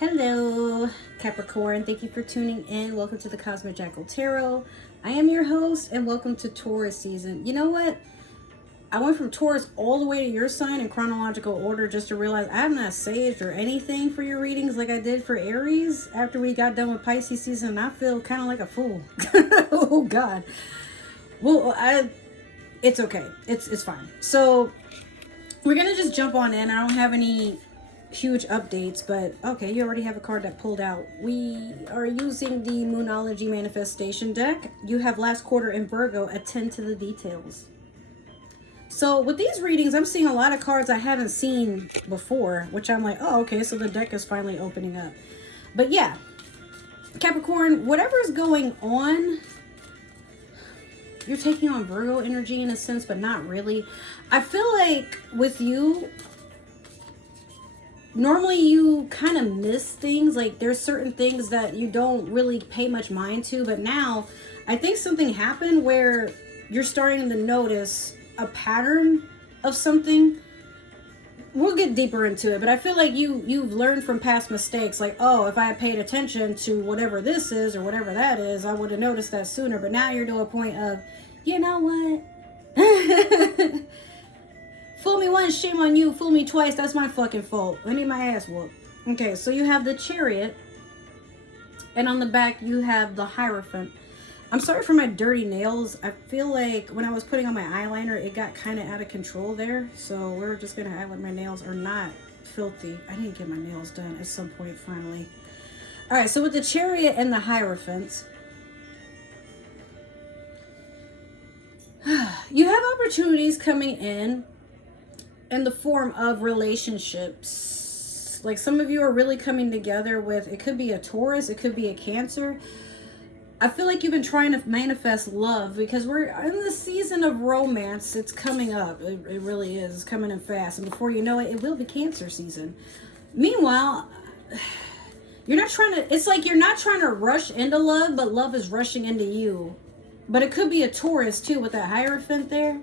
Hello, Capricorn. Thank you for tuning in. Welcome to the Cosmic Jackal Tarot. I am your host, and welcome to Taurus season. You know what? I went from Taurus all the way to your sign in chronological order just to realize I have not saved or anything for your readings like I did for Aries after we got done with Pisces season. And I feel kind of like a fool. Oh, God. Well, it's okay. It's fine. So we're going to just jump on in. I don't have any huge updates, but okay, you already have a card that pulled out. We are using the Moonology Manifestation deck. You have last quarter in Virgo. Attend to the details. So with these readings, I'm seeing a lot of cards I haven't seen before, which I'm like, oh, okay, so the deck is finally opening up. But yeah, Capricorn, whatever's going on, you're taking on Virgo energy in a sense, but not really. I feel like with you, normally you kind of miss things. Like there's certain things that you don't really pay much mind to, but now I think something happened where you're starting to notice a pattern of something. We'll get deeper into it, but I feel like you've learned from past mistakes. Like, oh, if I had paid attention to whatever this is or whatever that is, I would have noticed that sooner. But now you're to a point of, you know what? Fool me once, shame on you. Fool me twice, that's my fucking fault. I need my ass whooped. Okay, so you have the Chariot. And on the back, you have the Hierophant. I'm sorry for my dirty nails. I feel like when I was putting on my eyeliner, it got kind of out of control there. So we're just going to act like my nails are not filthy. I need to get my nails done at some point, finally. All right, so with the Chariot and the Hierophant, you have opportunities coming in the form of relationships. Like some of you are really coming together with, it could be a Taurus, it could be a Cancer. I feel like you've been trying to manifest love because we're in the season of romance. It's coming up. It really is. It's coming in fast. And before you know it, it will be Cancer season. Meanwhile, you're not trying to, it's like you're not trying to rush into love, but love is rushing into you. But it could be a Taurus too with that Hierophant there.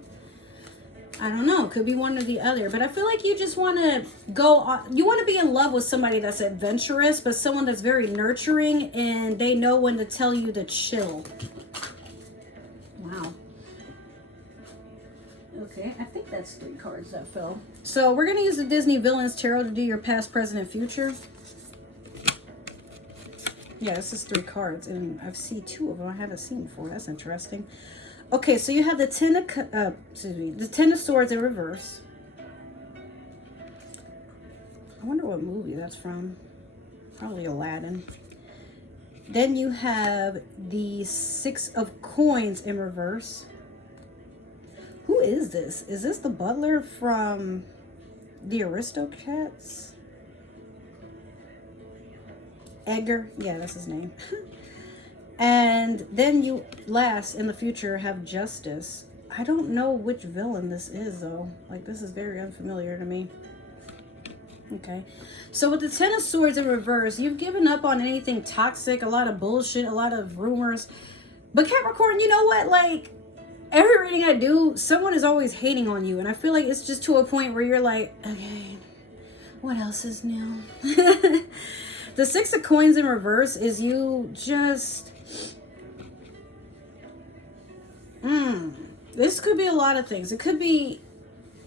I don't know. It could be one or the other. But I feel like you just want to go on. You want to be in love with somebody that's adventurous, but someone that's very nurturing and they know when to tell you to chill. Wow. Okay, I think that's 3 cards that fell. So we're going to use the Disney Villains Tarot to do your past, present, and future. Yeah, this is 3 cards, and I've seen 2 of them I haven't seen before. That's interesting. Okay, so you have the Ten of Swords in reverse. I wonder what movie that's from. Probably Aladdin. Then you have the 6 of Coins in reverse. Who is this? Is this the butler from the Aristocats? Edgar? Yeah, that's his name. And then you last in the future have Justice. I don't know which villain this is though. Like this is very unfamiliar to me. Okay. So with the 10 of Swords in reverse, you've given up on anything toxic, a lot of bullshit, a lot of rumors. But Capricorn, you know what? Like every reading I do, someone is always hating on you. And I feel like it's just to a point where you're like, okay, what else is new? The 6 of Coins in reverse is you just... This could be a lot of things. It could be,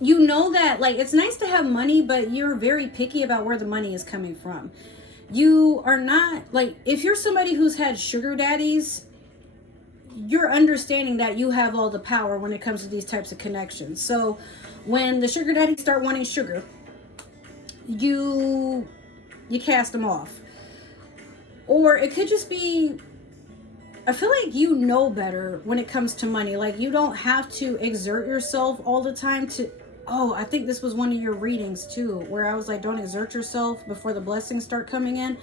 you know that, like, it's nice to have money, but you're very picky about where the money is coming from. You are not, like, if you're somebody who's had sugar daddies, you're understanding that you have all the power when it comes to these types of connections. So when the sugar daddies start wanting sugar, you cast them off. Or it could just be, I feel like you know better when it comes to money. Like you don't have to exert yourself all the time to, oh, I think this was one of your readings too, where I was like, don't exert yourself before the blessings start coming in.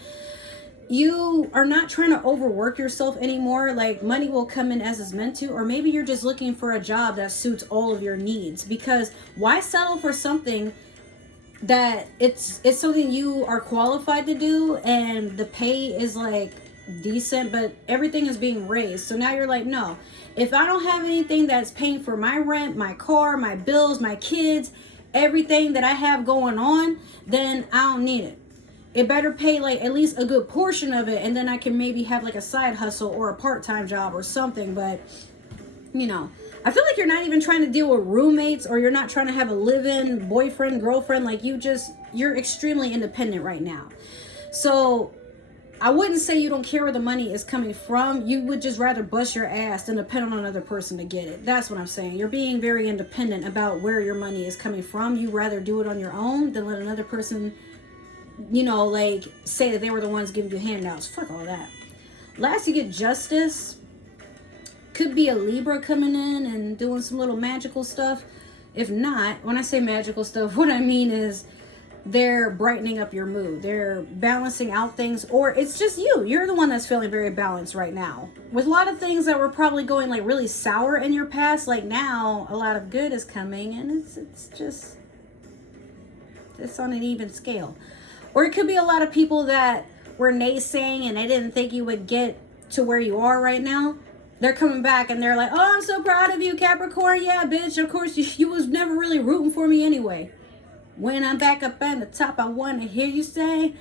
You are not trying to overwork yourself anymore. Like money will come in as it's meant to, or maybe you're just looking for a job that suits all of your needs, because why settle for something that it's something you are qualified to do and the pay is like decent, but everything is being raised. So now you're like, no, if I don't have anything that's paying for my rent, my car, my bills, my kids, everything that I have going on, then I don't need it. it better pay like at least a good portion of it, and then I can maybe have like a side hustle or a part-time job or something. But you know, I feel like you're not even trying to deal with roommates, or you're not trying to have a live-in boyfriend, girlfriend. Like you're extremely independent right now. So I wouldn't say you don't care where the money is coming from. You would just rather bust your ass than depend on another person to get it. That's what I'm saying. You're being very independent about where your money is coming from. You rather do it on your own than let another person, you know, like say that they were the ones giving you handouts. Fuck all that. Last, you get Justice. Could be a Libra coming in and doing some little magical stuff. If not, when I say magical stuff, what I mean is they're brightening up your mood. They're balancing out things, or it's just you. You're the one that's feeling very balanced right now. With a lot of things that were probably going like really sour in your past, like now a lot of good is coming, and it's on an even scale. Or it could be a lot of people that were naysaying and they didn't think you would get to where you are right now. They're coming back and they're like, oh, I'm so proud of you, Capricorn. Yeah, bitch, of course you was never really rooting for me anyway. When I'm back up at the top, I want to hear you say.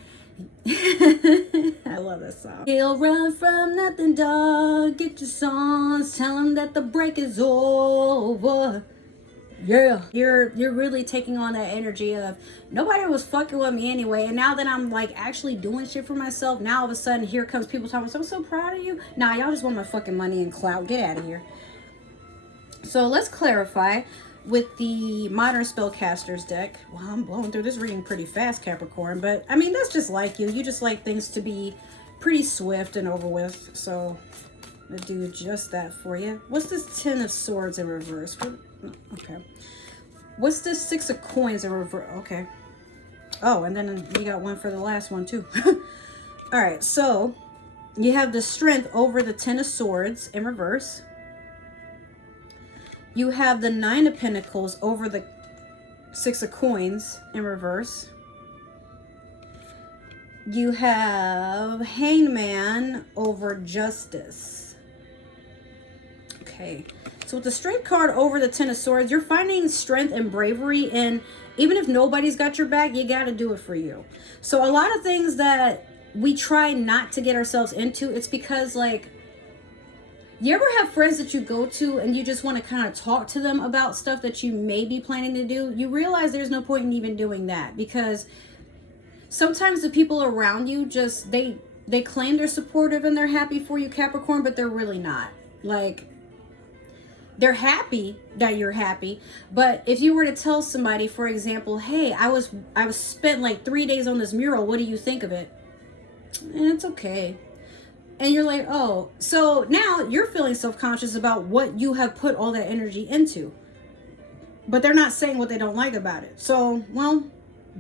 I love that song. He'll run from nothing, dog. Get your songs. Tell him that the break is over. Yeah. You're really taking on that energy of nobody was fucking with me anyway. And now that I'm like actually doing shit for myself, now all of a sudden here comes people talking, I'm so proud of you. Nah, y'all just want my fucking money and clout. Get out of here. So let's clarify. With the Modern Spellcasters deck, well, I'm blowing through this reading pretty fast, Capricorn, but I mean, that's just like you. You just like things to be pretty swift and over with, so I'm gonna do just that for you. What's this 10 of Swords in reverse? Okay. What's this 6 of Coins in reverse? Okay. Oh, and then you got one for the last one, too. All right, so you have the Strength over the 10 of Swords in reverse. You have the 9 of Pentacles over the 6 of Coins in reverse. You have Hangman over Justice. Okay. So with the Strength card over the 10 of Swords, you're finding strength and bravery. And even if nobody's got your back, you got to do it for you. So a lot of things that we try not to get ourselves into, it's because like, you ever have friends that you go to and you just want to kind of talk to them about stuff that you may be planning to do? You realize there's no point in even doing that, because sometimes the people around you just, they claim they're supportive and they're happy for you, Capricorn, but they're really not. Like, they're happy that you're happy, but if you were to tell somebody, for example, hey, I was spent like 3 days on this mural, what do you think of it? And it's okay. And you're like, oh, so now you're feeling self-conscious about what you have put all that energy into. But they're not saying what they don't like about it. So, well,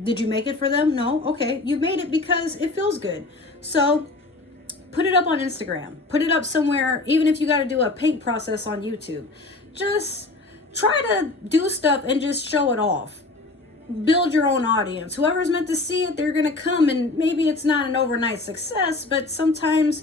did you make it for them? No? Okay. You made it because it feels good. So, put it up on Instagram. Put it up somewhere, even if you got to do a paint process on YouTube. Just try to do stuff and just show it off. Build your own audience. Whoever's meant to see it, they're going to come. And maybe it's not an overnight success, but sometimes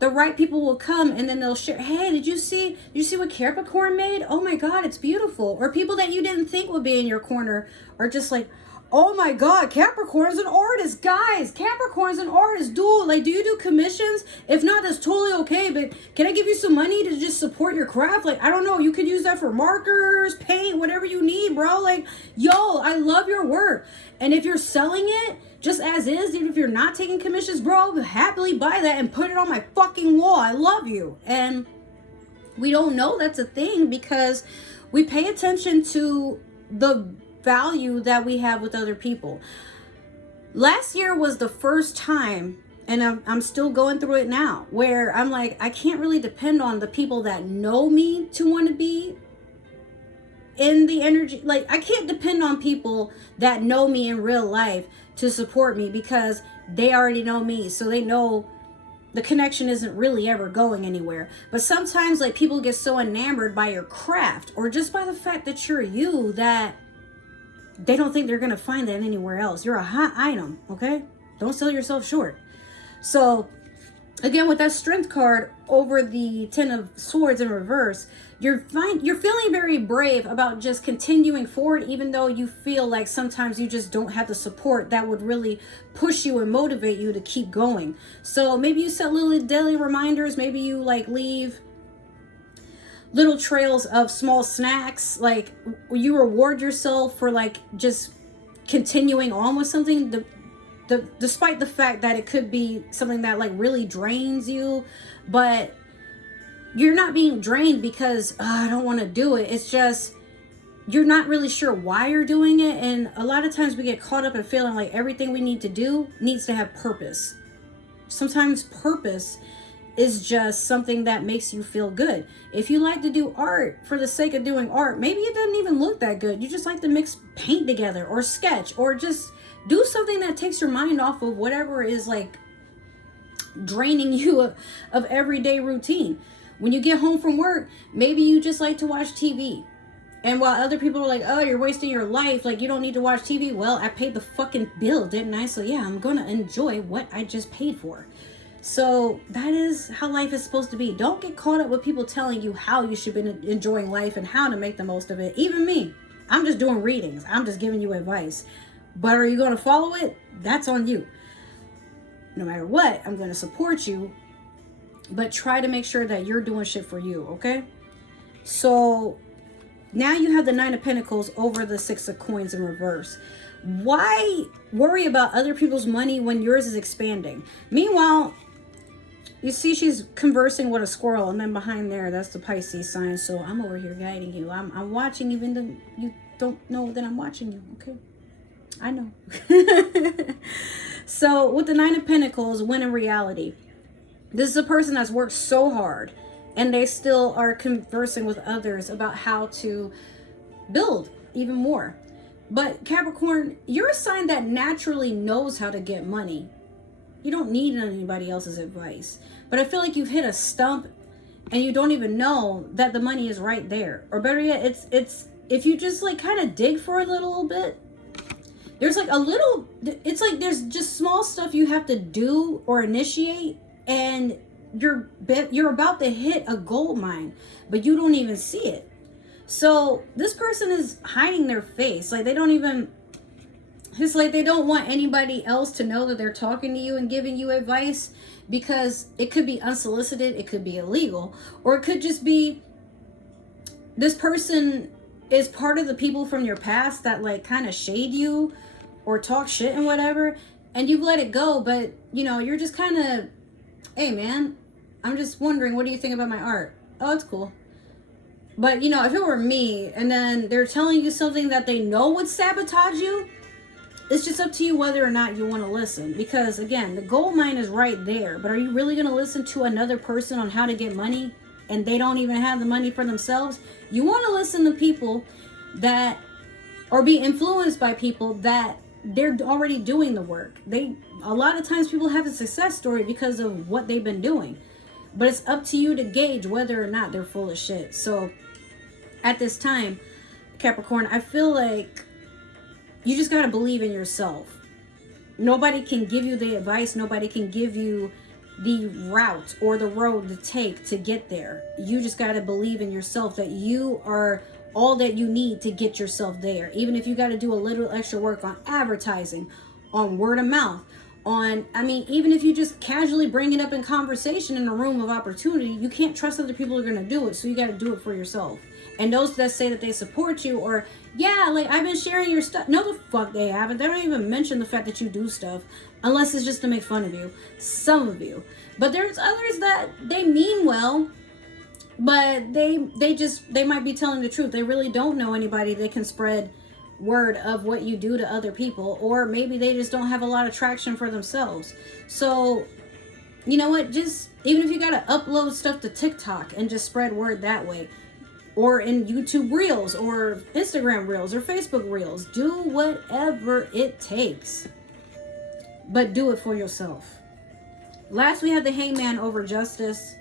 the right people will come and then they'll share, hey, did you see what Capricorn made? Oh my God, it's beautiful. Or people that you didn't think would be in your corner are just like, oh my God, Capricorn's an artist. Guys, Capricorn's an artist. Dude, like, do you do commissions? If not, that's totally okay. But can I give you some money to just support your craft? Like, I don't know. You could use that for markers, paint, whatever you need, bro. Like, yo, I love your work. And if you're selling it just as is, even if you're not taking commissions, bro, I'll happily buy that and put it on my fucking wall. I love you. And we don't know that's a thing because we pay attention to the value that we have with other people. Last year was the first time, and I'm still going through it now, where I'm like, I can't really depend on the people that know me to want to be in the energy. Like, I can't depend on people that know me in real life to support me because they already know me, so they know the connection isn't really ever going anywhere. But sometimes, like, people get so enamored by your craft or just by the fact that you're you that they don't think they're going to find that anywhere else. You're a hot item, okay? Don't sell yourself short. So, again, with that Strength card over the Ten of Swords in reverse, you're feeling very brave about just continuing forward, even though you feel like sometimes you just don't have the support that would really push you and motivate you to keep going. So maybe you set little daily reminders. Maybe you like leave little trails of small snacks. Like you reward yourself for like just continuing on with something. Despite the fact that it could be something that like really drains you, but you're not being drained because I don't want to do it. It's just you're not really sure why you're doing it. And a lot of times we get caught up in feeling like everything we need to do needs to have purpose. Sometimes purpose is just something that makes you feel good. If you like to do art for the sake of doing art, maybe it doesn't even look that good. You just like to mix paint together or sketch or just do something that takes your mind off of whatever is like draining you of everyday routine. When you get home from work, maybe you just like to watch TV. And while other people are like, oh, you're wasting your life, like you don't need to watch TV. Well, I paid the fucking bill, didn't I? So yeah, I'm gonna enjoy what I just paid for. So that is how life is supposed to be. Don't get caught up with people telling you how you should be enjoying life and how to make the most of it. Even me, I'm just doing readings. I'm just giving you advice. But are you going to follow it? That's on you. No matter what, I'm going to support you. But try to make sure that you're doing shit for you, okay? So now you have the Nine of Pentacles over the Six of Coins in reverse. Why worry about other people's money when yours is expanding? Meanwhile, you see she's conversing with a squirrel, and then behind there, that's the Pisces sign. So I'm over here guiding you. I'm watching even though you don't know that I'm watching you, okay? I know. So with the Nine of Pentacles, when in reality, this is a person that's worked so hard and they still are conversing with others about how to build even more. But Capricorn, you're a sign that naturally knows how to get money. You don't need anybody else's advice. But I feel like you've hit a stump and you don't even know that the money is right there. Or better yet, it's if you just like kind of dig for a little bit, there's like a little, it's like there's just small stuff you have to do or initiate, and you're about to hit a gold mine, but you don't even see it. So this person is hiding their face. Like they don't even, it's like they don't want anybody else to know that they're talking to you and giving you advice, because it could be unsolicited, it could be illegal, or it could just be this person is part of the people from your past that like kind of shade you or talk shit and whatever, and you've let it go, but you know, you're just kind of, hey man, I'm just wondering, what do you think about my art? Oh, it's cool. But you know, if it were me and then they're telling you something that they know would sabotage you, it's just up to you whether or not you want to listen. Because again, the gold mine is right there, but are you really going to listen to another person on how to get money and they don't even have the money for themselves? You want to listen to people that, or be influenced by people that they're already doing the work. A lot of times people have a success story because of what they've been doing, but it's up to you to gauge whether or not they're full of shit. So at this time, Capricorn, I feel like you just got to believe in yourself. Nobody can give you the advice. Nobody can give you the route or the road to take to get there. You just got to believe in yourself that you are all that you need to get yourself there. Even if you got to do a little extra work on advertising, on word of mouth, even if you just casually bring it up in conversation in a room of opportunity, you can't trust other people are going to do it. So you got to do it for yourself. And those that say that they support you, or yeah, like I've been sharing your stuff. No, the fuck they haven't. They don't even mention the fact that you do stuff unless it's just to make fun of you. Some of you. But there's others that they mean well, but they might be telling the truth. They really don't know anybody that can spread word of what you do to other people, or maybe they just don't have a lot of traction for themselves. So you know what, just even if you gotta upload stuff to TikTok and just spread word that way, or in YouTube Reels or Instagram Reels or Facebook Reels, do whatever it takes, but do it for yourself. Last, we have the Hangman over Justice.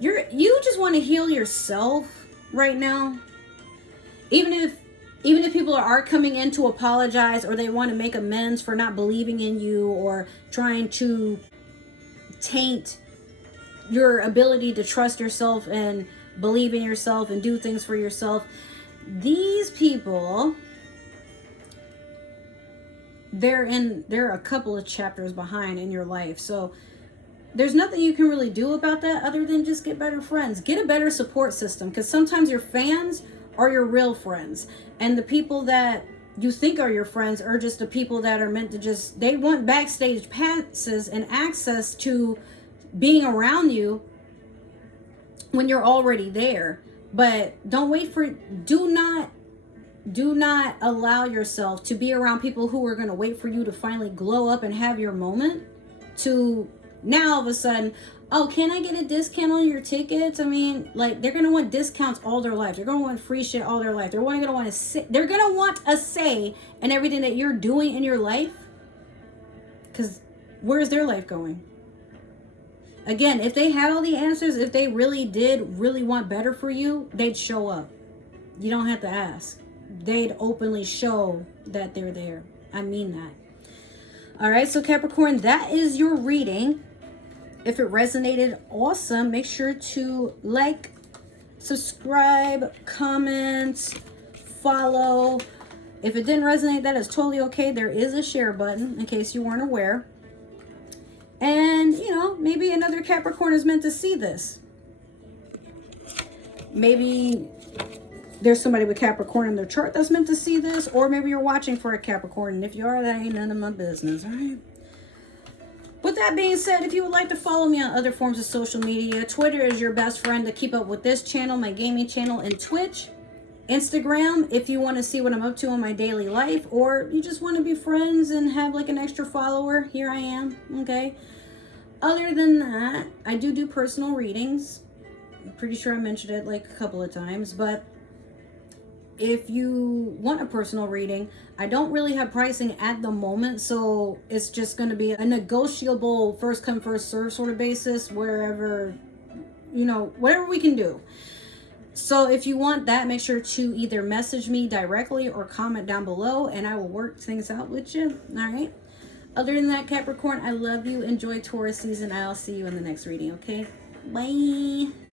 You just want to heal yourself right now. Even if people are coming in to apologize, or they want to make amends for not believing in you or trying to taint your ability to trust yourself and believe in yourself and do things for yourself. These people, they're a couple of chapters behind in your life. So there's nothing you can really do about that other than just get better friends. Get a better support system, because sometimes your fans are your real friends, and the people that you think are your friends are just the people that are meant to just, they want backstage passes and access to being around you when you're already there. But don't wait for, do not allow yourself to be around people who are going to wait for you to finally glow up and have your moment, to now all of a sudden, oh, can I get a discount on your tickets? I mean, like, they're going to want discounts all their life. They're going to want free shit all their life. They're going to want to say, they're going to want a say in everything that you're doing in your life. Because where's their life going? Again, if they had all the answers, if they really did really want better for you, they'd show up. You don't have to ask. They'd openly show that they're there. I mean that. All right, so Capricorn, that is your reading. If it resonated, awesome. Make sure to like, subscribe, comment, follow. If it didn't resonate, that is totally okay. There is a share button in case you weren't aware. And, you know, maybe another Capricorn is meant to see this. Maybe there's somebody with Capricorn in their chart that's meant to see this, or maybe you're watching for a Capricorn, and if you are, that ain't none of my business. All right. With that being said, if you would like to follow me on other forms of social media, Twitter is your best friend to keep up with this channel, my gaming channel, and Twitch. Instagram, if you want to see what I'm up to in my daily life, or you just want to be friends and have like an extra follower, here I am. Okay. Other than that, I do personal readings. I'm pretty sure I mentioned it like a couple of times, but if you want a personal reading, I don't really have pricing at the moment, so it's just going to be a negotiable first come first serve sort of basis, wherever, you know, whatever we can do. So if you want that, make sure to either message me directly or comment down below, and I will work things out with you. All right. Other than that, Capricorn, I love you. Enjoy Taurus season. I'll see you in the next reading. Okay. Bye.